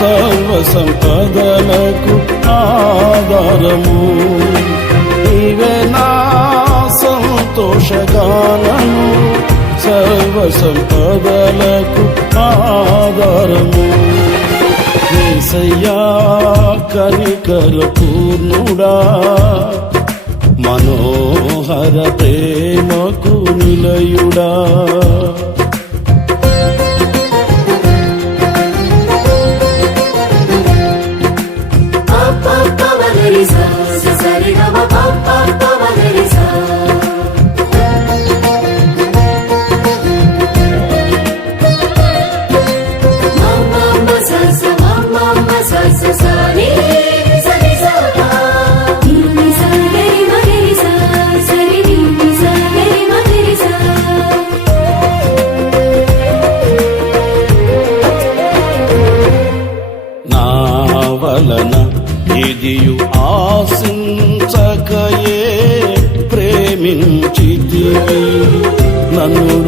సర్వ సంపదలకు ఆధారము. నీవే నా సంతోషగానము. సర్వ సంపదలకు ఆధారము. ఏసయ్యా కనికర పూర్ణుడా. మనోహర ప్రేమకు నిలయుడా.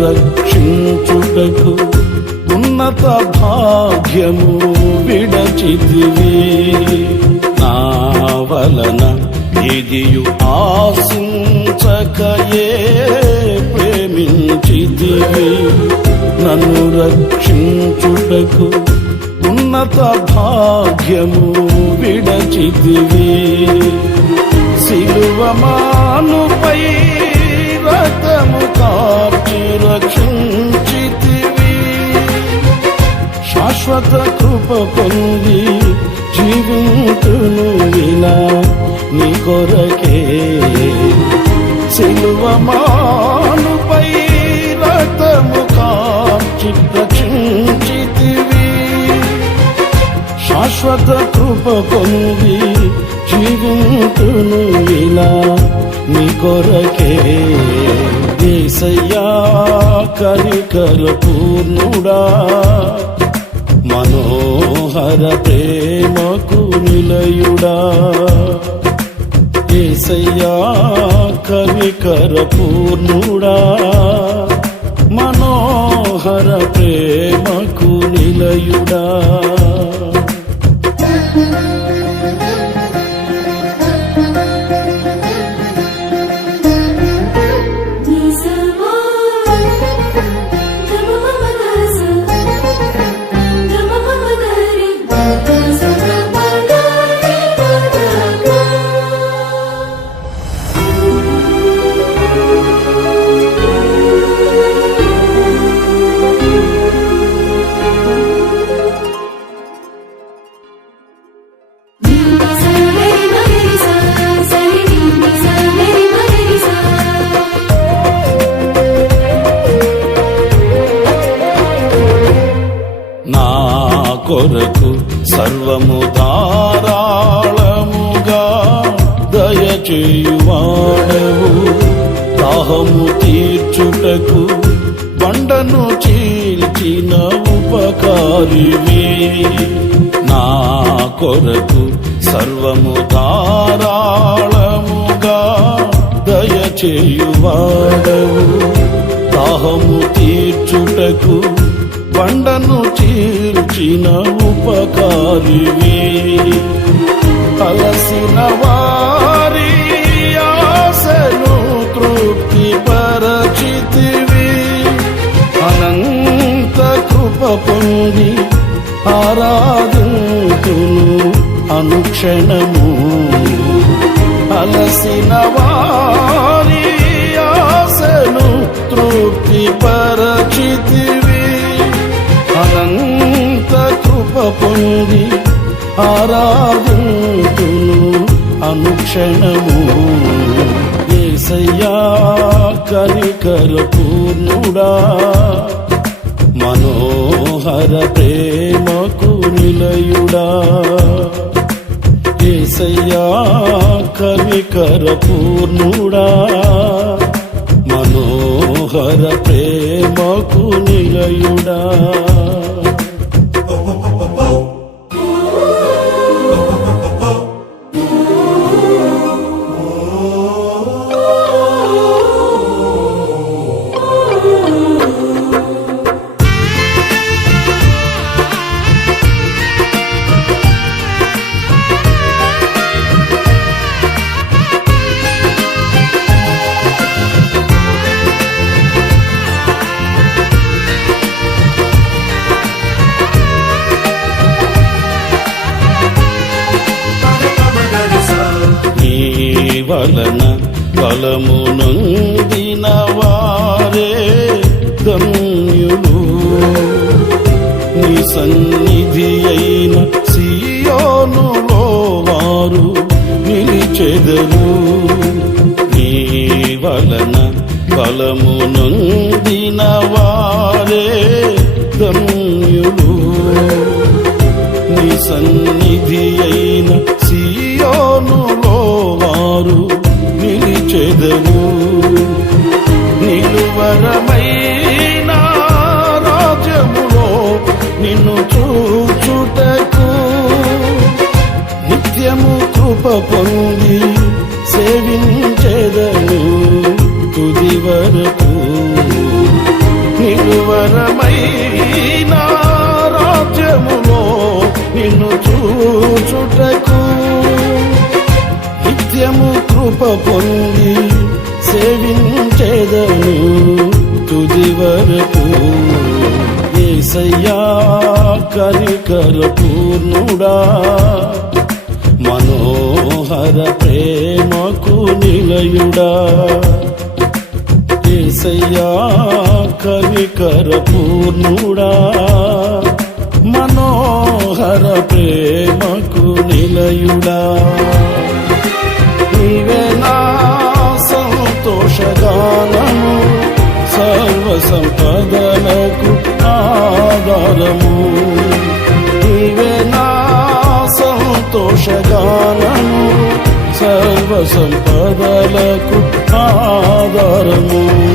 రక్షించుటకు ఉన్నత భాగ్యము విడచితివి. నా వలన ఇదియు ఆశించకయే ప్రేమించితివి. నన్ను రక్షించుటకు ఉన్నత భాగ్యము విడచితివి. సిలువమానుపై శాశ్వత కృప పొంది జీవితును వినా నీ కొరకే. సిలువమానుపై రథము కార్చి రక్షించితివి శాశ్వత కృప పొంది జీవితును వినా నీ కొరకే. ఏసయ్యా కనికర పూర్ణుడా మనోహర ప్రేమకు నిలయుడా? ఏసయ్యా కవికర పూర్ణుడా? మనోహర ప్రేమకు నిలయుడా? కొరకు బండను చీల్చిన ఉపకారివి. నా కొరకు సర్వము ధారాళముగా దయచేయువాడవు. దాహము తీర్చుటకు బండను చీల్చిన ఉపకారివి. అలసిన వారి అనుక్షణము అలసిన వారి ఆశను తృప్తి పరచితివి అనంత కృప పొంది ఆరాధింతును అనుక్షణము. ఏసయ్యా కనికర పూర్ణుడా మనోహర ప్రేమకు నిలయుడా. ఏసయ్యా కనికర పూర్ణుడా మనోహర ప్రేమకు నిలయుడా. ఫలము నొందిన వారే ధన్యులు. నీ సన్నిధి అయిన సియోనులో వారు నిలిచెదరు. నీ వలన ఫలము నొందిన వారే ధన్యులు. నీ సన్నిధి అయిన చెదను నిలువరమైన రాజ్యములో నిన్ను చూచుటకు నిత్యము కృప పొంది సేవించెదను తుది వరకు. నిలువరమైన రాజ్యములో నిన్ను చూచుటకు నిత్యము కృప పొంది సేవించేదను తుది వరకు. ఏసయ్యా కనికర పూర్ణుడా. మనోహర ప్రేమకు నిలయుడా. ఏసయ్యా కరికర పూర్ణుడా. మనోహర ప్రేమకు నిలయుడా. నీవే సర్వ సంపదలకు ఆధారము. నీవే నా సంతోషగానము. సర్వ సంపదలకు ఆధారము.